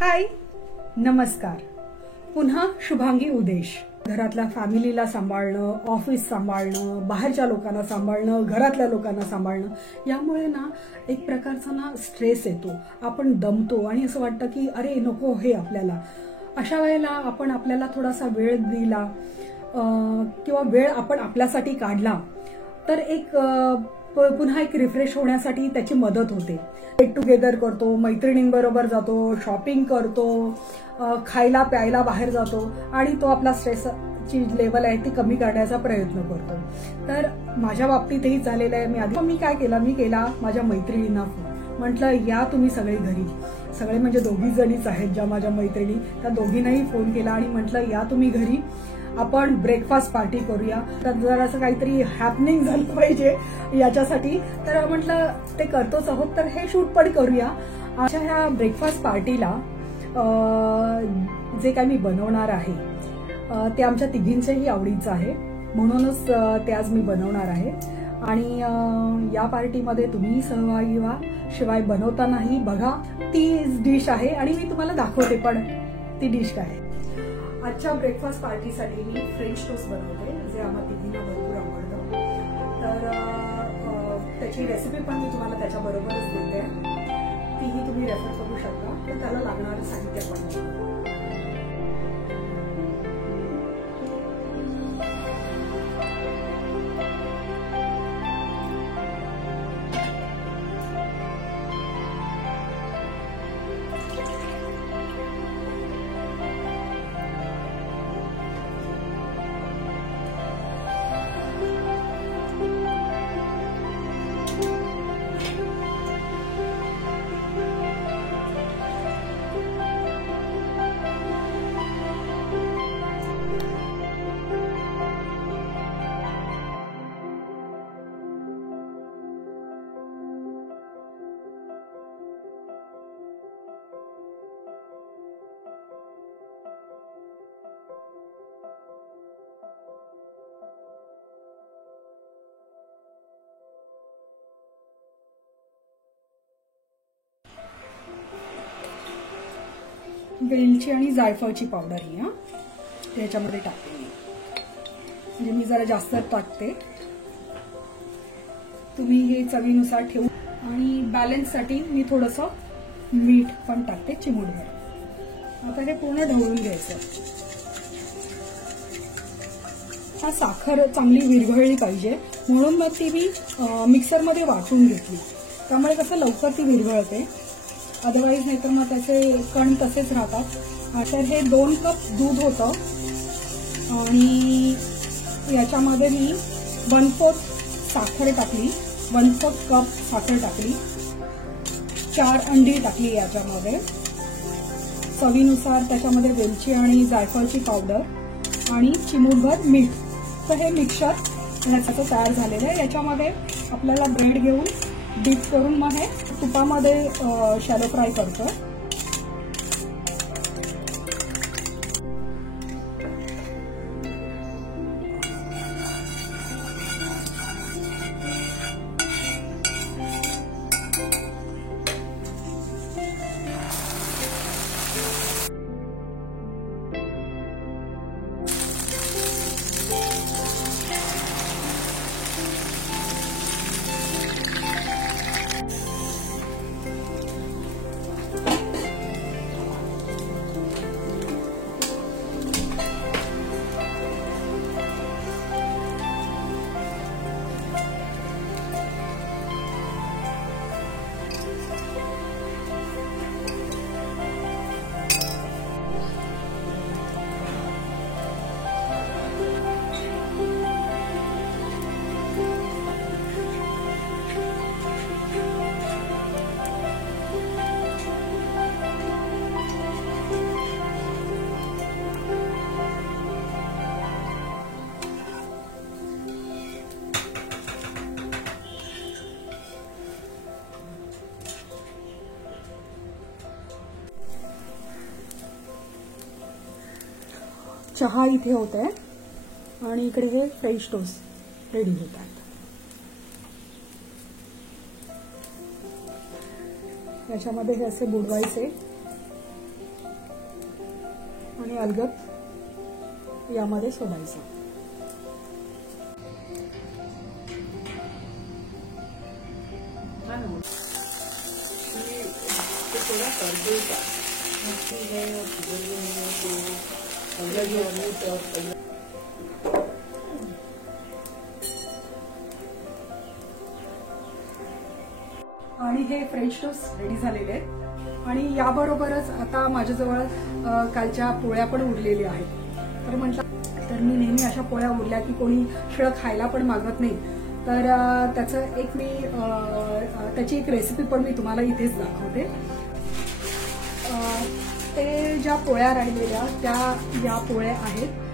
हाय, नमस्कार. पुन्हा शुभांगी उदेश. घरातल्या फॅमिलीला सांभाळणं, ऑफिस सांभाळणं, बाहेरच्या लोकांना सांभाळणं, घरातल्या लोकांना सांभाळणं, यामुळे ना एक प्रकारचा ना स्ट्रेस येतो. आपण दमतो आणि असं वाटतं की अरे नको हे आपल्याला. अशा वेळेला आपण आपल्याला थोडासा वेळ दिला किंवा वेळ आपण आपल्यासाठी काढला तर एक पुन्हा एक रिफ्रेश होण्यासाठी त्याची मदत होते. गेट टुगेदर करतो, मैत्रिणींबरोबर जातो, शॉपिंग करतो, खायला प्यायला बाहेर जातो आणि तो आपला स्ट्रेसची लेवल आहे ती कमी करण्याचा प्रयत्न करतो. तर माझ्या बाबतीतही झालेलं आहे. मी काय केलं, मी केला माझ्या मैत्रिणींना फोन. म्हटलं या तुम्ही सगळे घरी. सगळे म्हणजे दोघी जणीच आहेत ज्या माझ्या मैत्रिणी, त्या दोघींनाही फोन केला आणि म्हटलं या तुम्ही घरी, आपण ब्रेकफास्ट पार्टी करूया. तर जर असं काहीतरी हॅपनिंग झालं पाहिजे याच्यासाठी, तर म्हटलं ते करतोच आहोत तर हे शूट पण करूया. अशा ह्या ब्रेकफास्ट पार्टीला जे काही मी बनवणार आहे ते आमच्या तिघींच्याही आवडीचं आहे, म्हणूनच ते आज मी बनवणार आहे. आणि या पार्टीमध्ये तुम्ही सहभागी व्हा. शिवाय बनवतानाही बघा ती डिश आहे आणि मी तुम्हाला दाखवते पण ती डिश काय आहे. आजच्या ब्रेकफास्ट पार्टीसाठी मी फ्रेंच टोस्ट बनवते, जे आम्हा तिघींना भरपूर आवडतं. तर त्याची रेसिपी पण मी तुम्हाला त्याच्याबरोबरच देते, तीही तुम्ही रेफर करू शकता. तर त्याला लागणारं साहित्य पण वेलची आणि जायफळची पावडर ही त्याच्यामध्ये टाकते मी. म्हणजे मी जरा जास्त टाकते, तुम्ही हे चवीनुसार ठेवू. आणि बॅलन्ससाठी मी थोडंसं मीठ पण टाकते, चिमूटभर. आता हे पूर्ण ढवळून घ्यायचं. हा साखर चांगली विरघळली पाहिजे म्हणून मग ती मी मिक्सरमध्ये वाटून घेतली. त्यामुळे कसं लवकर ती विरघळते, अदरवाईज नाही तर मग त्याचे कण तसेच राहतात. तर हे 2 कप दूध होतं आणि याच्यामध्ये मी 1/4 साखर टाकली, 1/4 कप साखर टाकली, 4 अंडी टाकली याच्यामध्ये, चवीनुसार त्याच्यामध्ये वेलची आणि जायफळची पावडर आणि चिमूटभर मीठ. तर हे मिक्सचर ह्याचं तयार झालेलं आहे. याच्यामध्ये आपल्याला ब्रेड घेऊन डीप करून मग हे तुपामध्ये शॅलो फ्राय करतो. चहा इथे होते आणि इकडे हे फ्रेंच टोस्ट रेडी होतात. याच्यामध्ये हे असे बुडवायचे आणि अलगद यामध्ये सोडायचं. आणि हे फ्रेंच टोस्ट रेडी झालेले आहेत. आणि याबरोबरच आता माझ्याजवळ कालच्या पोळ्या पण उरलेल्या आहेत. तर म्हटलं तर मी नेहमी अशा पोळ्या उरल्या की कोणी शिळं खायला पण मागत नाही, तर त्याचं एक मी त्याची एक रेसिपी पण मी तुम्हाला इथेच दाखवते. ते ज्या पोळ्या राहिलेल्या त्या या पोळ्या आहेत.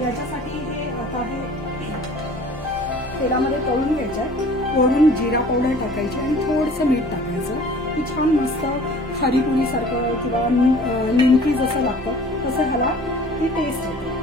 याच्यासाठी हे आता हे तेलामध्ये तळून घ्यायच्यात. वरून जिरा पावडर टाकायची आणि थोडंसं मीठ टाकायचं की छान मस्त खारीपुरी सारखं किंवा निमकी जसं लागतं तसं ह्याला ती टेस्ट येते.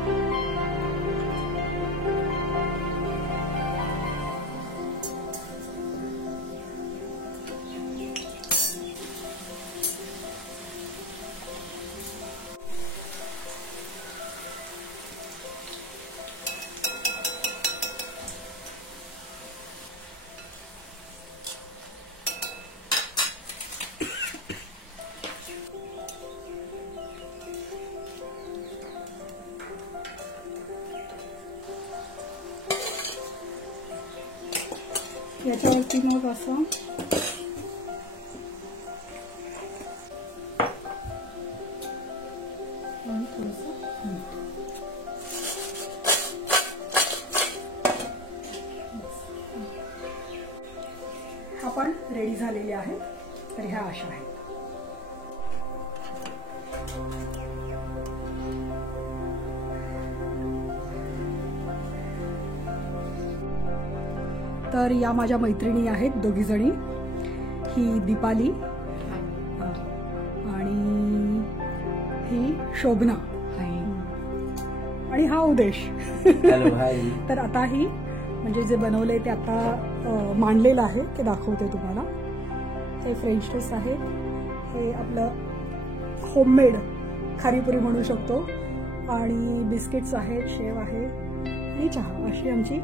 याच्यावरती मग असं हा पण रेडी झालेले आहेत. तर ह्या अशा आहेत. तर या माझ्या मैत्रिणी आहेत दोघी जणी. ही दीपाली आणि ही शोभना आणि हा उदेश. तर आता ही म्हणजे जे बनवलंय ते आता मांडलेलं आहे ते दाखवते तुम्हाला. हे फ्रेंच टोस्ट आहे. हे आपलं होममेड खारीपुरी म्हणू शकतो. आणि बिस्किट्स आहेत, शेव आहे आणि चहा. अशी आमची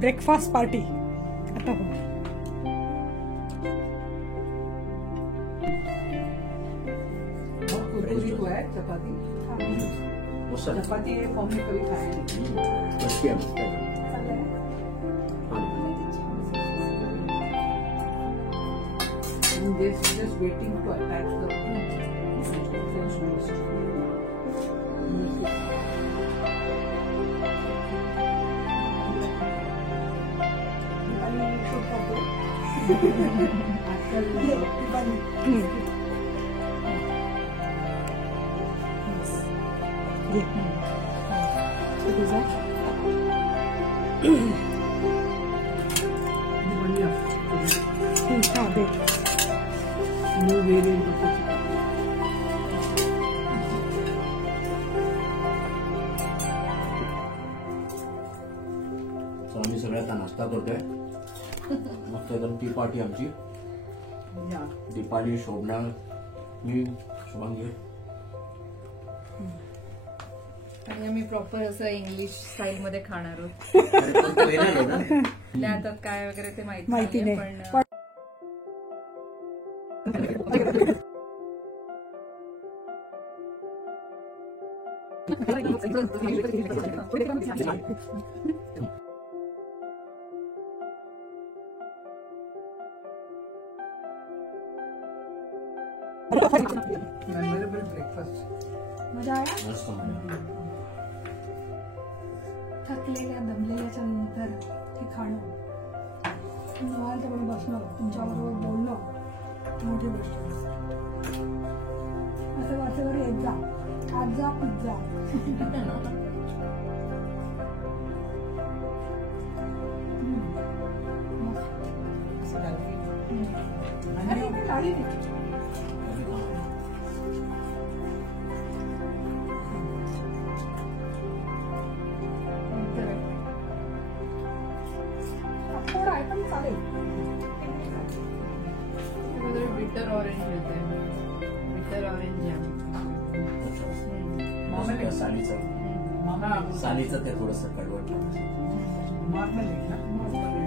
ब्रेकफास्ट पार्टी आता हो. चपाती चपाती फॉर्म में कभी खाया नहीं. Just waiting to attach the French toast. New variant of the chicken. आम्ही सगळ्यांना नाश्ता करतोय. मस्त एकदम टी पार्टी आमची. दीपाली, शोभना, मी, शुभांगी. आणि आम्ही प्रॉपर असं इंग्लिश स्टाईल मध्ये खाणार आहोत. हातात काय वगैरे ते माहिती नाही पण पण मेमोरेबल ब्रेकफास्ट. मजा आया. मस्त म्हणजे. थकलेल्या दमलेल्याच्या नंतर हे खाणं निवांतपणे बसणं तुमच्याबरोबर बोलणं मोठी गोष्ट असते. असं वर्षभर येत जा, आज जा पिझ्झा. आणि गाडी थोडा आहे पण चालेल. बिटर ऑरेंज होते. बिटर ऑरेंज जॅम. सालीचं सालीचं ते थोडस कडवट लागतं. मार्मलेट ना. त्याची काय बनवली?